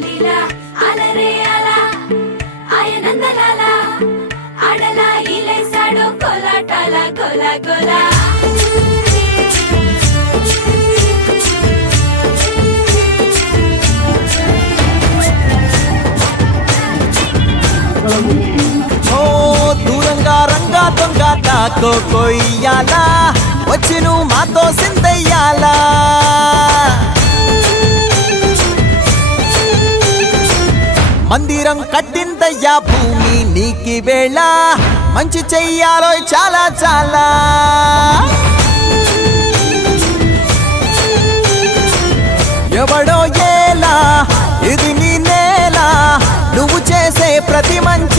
లీలా అలరే అలా ఆయనందలాల ఆడలా ఇలేసాడు కోలాటాల కోలా కోలా దూరంగా రంగా దొంగ దాకో కొయ్యాలా వచ్చి నువ్వు మాతో సిందయ్యాలా మందిరం కట్టిందయ్యా భూమి నీకి వేళ మంచి చెయ్యాలో చాలా చాలా ఎవడో ఏలా ఇది నీ నేల నువ్వు చేసే ప్రతి మంచి